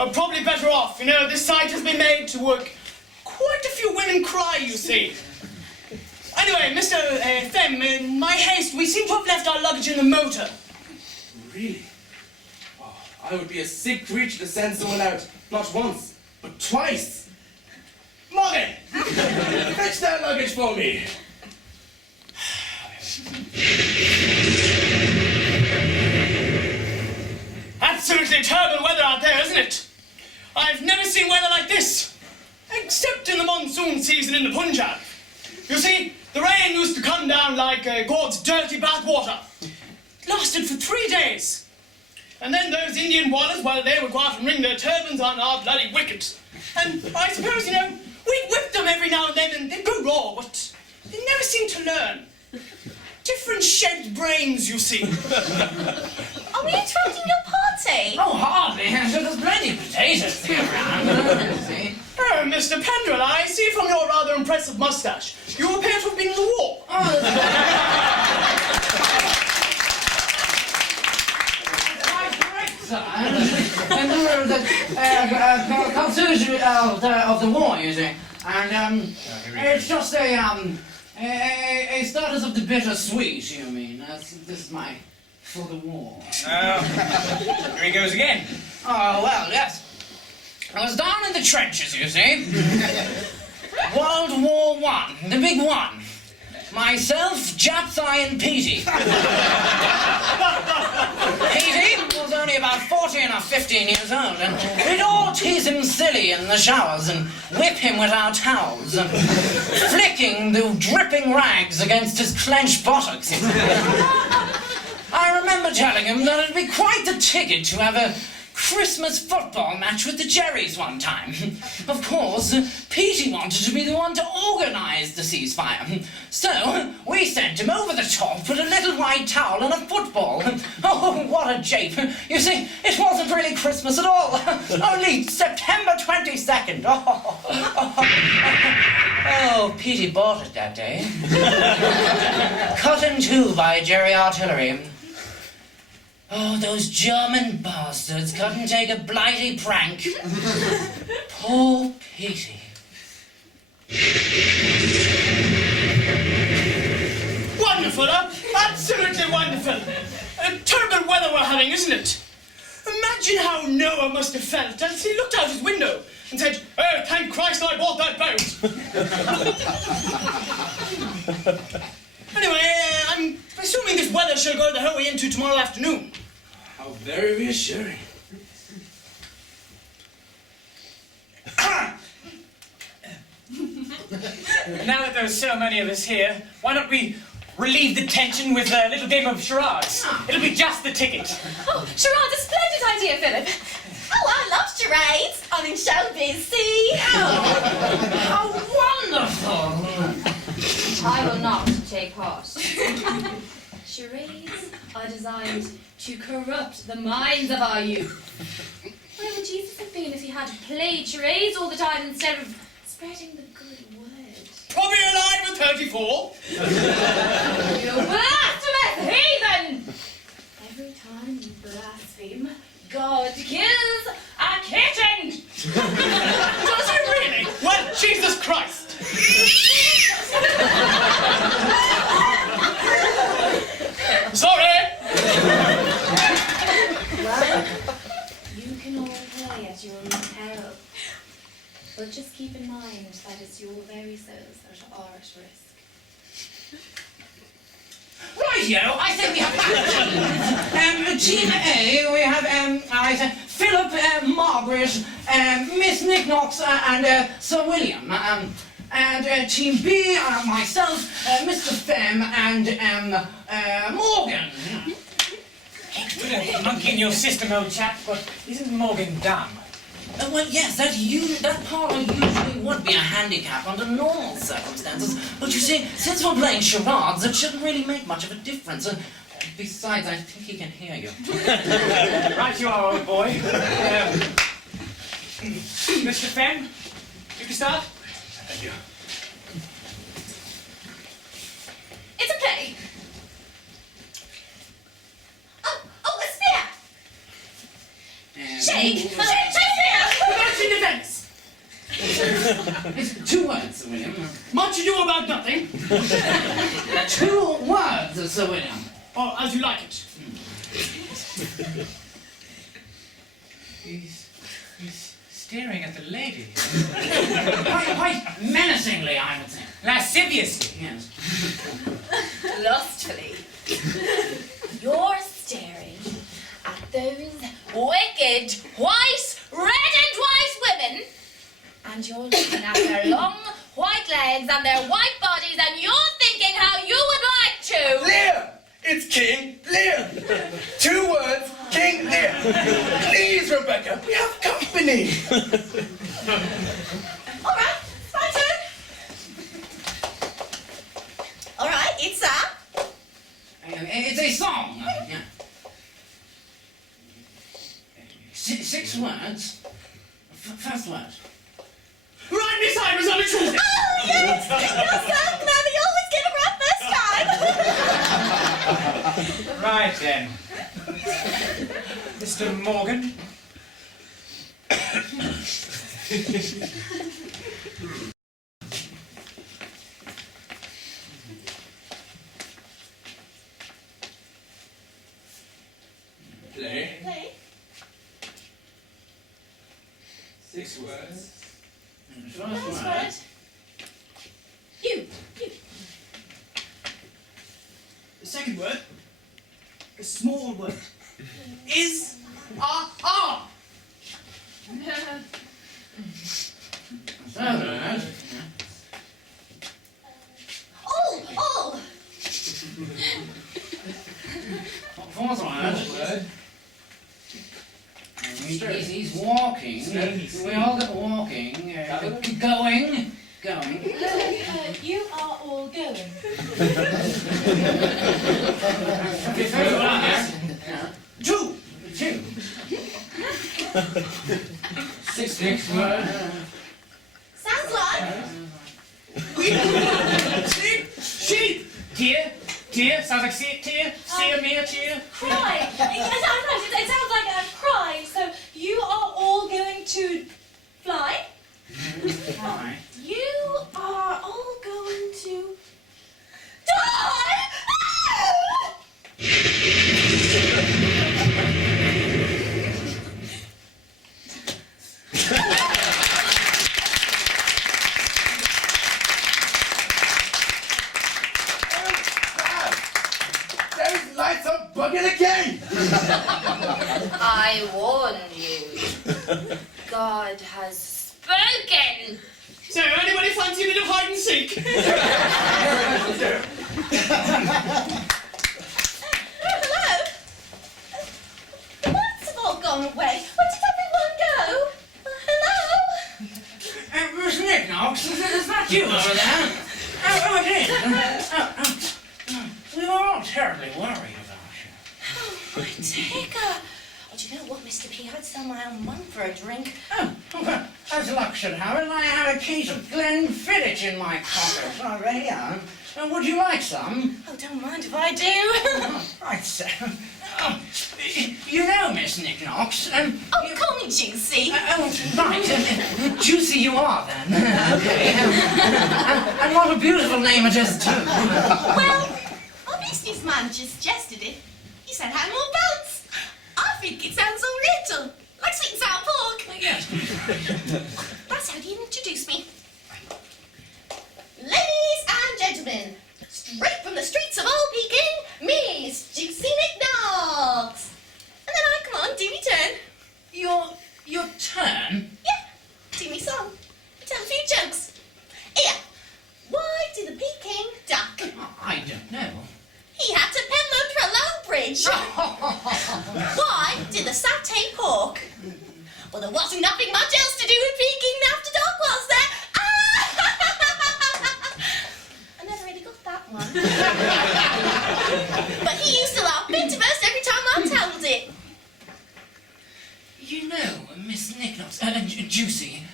are probably better off. You know, this site has been made to work quite a few women cry, you see. Anyway, Mr. Fem, in my haste, we seem to have left our luggage in the motor. Really? Oh, I would be a sick creature to send someone out, not once, but twice. Morgan, fetch that luggage for me. Absolutely terrible weather out there, isn't it? I've never seen weather like this, except in the monsoon season in the Punjab. You see, the rain used to come down like God's dirty bathwater. It lasted for 3 days. And then those Indian wallers, well, they would go out and ring their turbans on our bloody wickets. And I suppose, you know, we'd whip them every now and then and they'd go raw, but they never seemed to learn. Different shaped brains, you see. Are we interrupting your party? Oh, hardly. There's plenty of potatoes to go around. See? Oh, Mr. Pendrell, I see from your rather impressive moustache you appear to have been in the war. Quite correct, sir. And the conclusion of the war, you see. And it's just a status of the bittersweet, you mean. This is my... for the war. Here he goes again. Oh, well, yes. I was down in the trenches, you see. World War I, the big one. Myself, Japsai and Petey. Petey was only about 14 or 15 years old, and we'd all tease him silly in the showers and whip him with our towels, and flicking the dripping rags against his clenched buttocks. I remember telling him that it'd be quite the ticket to have a Christmas football match with the Jerrys one time. Of course, Petey wanted to be the one to organise the ceasefire. So, we sent him over the top with a little white towel and a football. Oh, what a jape. You see, it wasn't really Christmas at all. Only September 22nd. Oh, Petey bought it that day. Cut in two by Jerry artillery. Oh, those German bastards couldn't take a blighty prank. Poor Petey. Wonderful, huh? Absolutely wonderful. Terrible weather we're having, isn't it? Imagine how Noah must have felt as he looked out his window and said, "Oh, thank Christ I bought that boat." Anyway, I'm assuming this weather shall go the whole way into tomorrow afternoon. How very reassuring. Now that there's so many of us here, why don't we relieve the tension with a little game of charades? It'll be just the ticket. Oh, charades, a splendid idea, Philip. Oh, I love charades. I'm in showbiz, see? How wonderful! I will not take part. Charades are designed to corrupt the minds of our youth. Where would Jesus have been if he had played charades all the time instead of spreading the good word? Probably alive at 34. You blasphemous heathen! Every time you blaspheme, God kills a kitten! Does he really? Well, Jesus Christ! Sorry! Well, you can all play at your own peril. But just keep in mind that it's your very souls that are at risk. Rightio, I think we have Team A, we have Philip, Margaret, Miss Nick Knox, and Sir William. And Team B, myself, Mr. Fem, and Morgan. Put a monkey in your system, old chap, but isn't Morgan dumb? Well, yes, that part usually would be a handicap under normal circumstances. But you see, since we're playing charades, it shouldn't really make much of a difference. Besides, I think he can hear you. Right you are, old boy. Mr. Fenn, you can start. Thank you. It's a play. Oh, a spear. Shake, Shakespeare! It's 2 words, Sir William. Much ado about nothing, 2 words, Sir William. or as you like it. He's staring at the lady. Quite menacingly, I would say. Lasciviously. Yes. Lustfully. You're staring at those wicked, red and white women, and you're looking at their long, white legs and their white bodies, and you're thinking how you would like to. Lear! It's King Lear! 2 words, King Lear! Please, Rebecca, we have company! All right, it's my turn. All right, it's that. It's a song. Yeah. 6 words. First word. Right beside us on a Tuesday. Oh, yes! You're so clever. You always get it right first time. Right then. Mr. Morgan. Play. Play. 6 words. First First word. word. You. The second word, a small word, is ah. Third word. All. Fourth word. Word. He's walking. We all get walking. Going. You are all going. Third word. 2. 2. 6th word. Sounds like. Sheep. Tear. Sounds like tear. Sear, mere, tear. Cry. It sounds like a cry. So you are all going to fly. Fly. You are all going to Die! Those lights are bugging again! I warned you. God has spoken. So, anybody fancy a bit of hide and seek? Hello? The lights have all gone away. Where did everyone go? Hello? Miss Nicknox, is that you over there? Oh, it is. We were all terribly worried about you. Oh, my Tigger. Oh, do you know what, Mr. P? I'd sell my own mum for a drink. Oh, well, as luck should have it, I have a case of Glenfiddich in my pocket. Oh, there you are. Would you like some? Oh, don't mind if I do. Right, so. You know, Miss Nicknox. Oh, call me Juicy. Right. Juicy you are, then. Okay. And what a beautiful name it is, too. Well, our businessman just suggested it. He said hang more belts. I think it sounds oriental, like sweet and sour pork. Yes. That's how you introduce me. Ladies and gentlemen, straight from the streets of Old Peking, Miss Juicy Nicknox. And then I come on, do me turn. Your turn? Yeah, do me song. Tell a few jokes. Here, why did the Peking duck? I don't know. He had to pedal over a low bridge. Why did the satay pork? Well, there wasn't nothing much else to do with Peking after dark, was there? I never really got that one. But he used to laugh bittermost every time I told it. You know, Miss Nicknox, Juicy,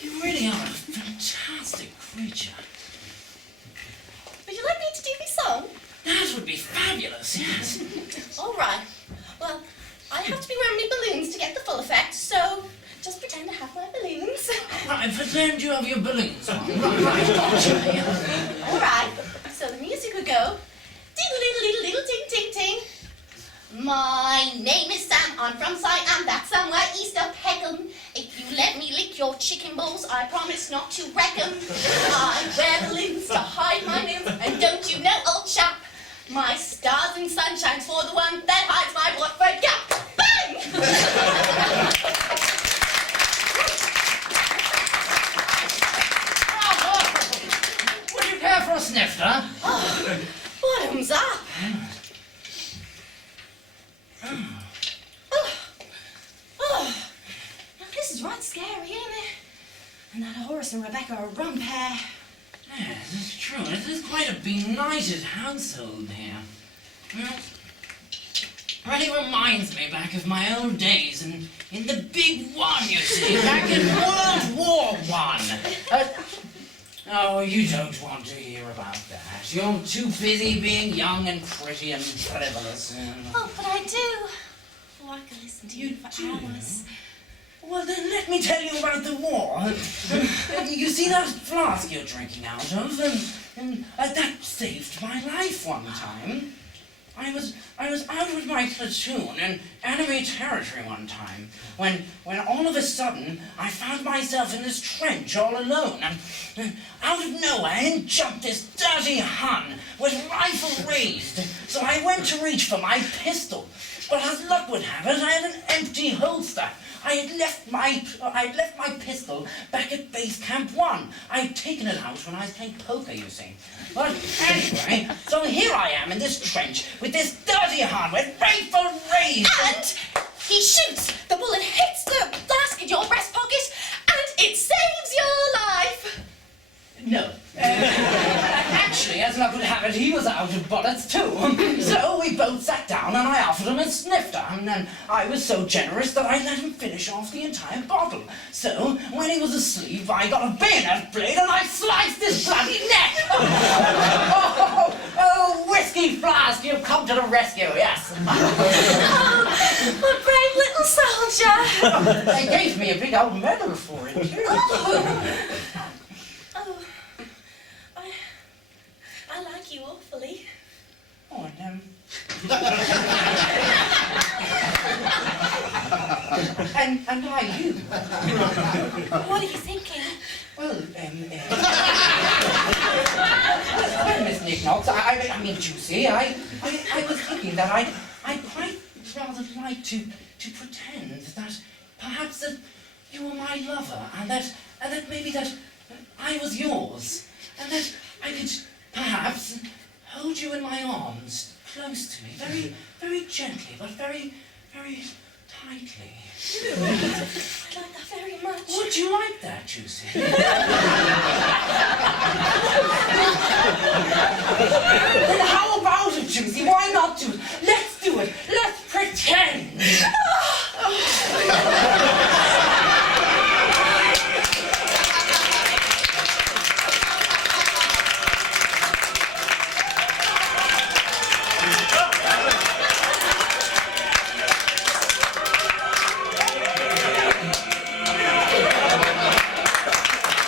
you really are a fantastic creature. Would you like me to do this song? That would be fabulous, yes. All right. Well, I have to be wearing my balloons to get the full effect, so just pretend I have my balloons. I pretend you have your billings on. Right, gotcha. All right, so the music would go diddle-diddle-diddle, ting-ting-ting. My name is Sam, I'm from Siam, that's somewhere east of Peckham. If you let me lick your chicken balls, I promise not to wreck 'em. I wear balloons to hide my nose, and don't you know, old chap, my stars and sunshine's for the one that hides my Watford gap. Bang! Would you care for a snifter? Oh, bottoms up. Oh, now this is right scary, isn't it? And that Horace and Rebecca are a rum pair. Yes, it's true. It is quite a benighted household here. Well, really reminds me back of my old days in the Big One, you see, back in World War I. Oh, you don't want to hear about that. You're too busy being young and pretty and frivolous. Oh, but I do. Oh, I could listen to you for hours. Well, then let me tell you about the war. You see that flask you're drinking out of? That saved my life one time. I was out with my platoon in enemy territory one time when all of a sudden I found myself in this trench all alone, and out of nowhere in jumped this dirty Hun with rifle raised. So I went to reach for my pistol, but as luck would have it, I had an empty holster. I had left my pistol back at base camp 1. I had taken it out when I was playing poker, you see. But anyway, so here I am in this trench with this dirty Hun with rifle raised. And he shoots. The bullet hits the flask in your breast pocket, and it saves your life. No. Actually, as luck would have it, he was out of bullets too. So we both sat down and I offered him a snifter, and then I was so generous that I let him finish off the entire bottle. So when he was asleep, I got a bayonet blade and I sliced his bloody neck. Oh, whiskey flask, you've come to the rescue, yes. Oh, what brave little soldier. They gave me a big old medal for it too. I like you awfully. Oh, and I you. What are you thinking? Well, well, Miss Nicknox, I mean, Juicy, I was thinking that I'd quite rather like to pretend that perhaps that you were my lover, and that maybe that I was yours, and that I could perhaps hold you in my arms, close to me, very, very gently, but very, very tightly. I'd like that very much. Would you like that, Juicy? Then how about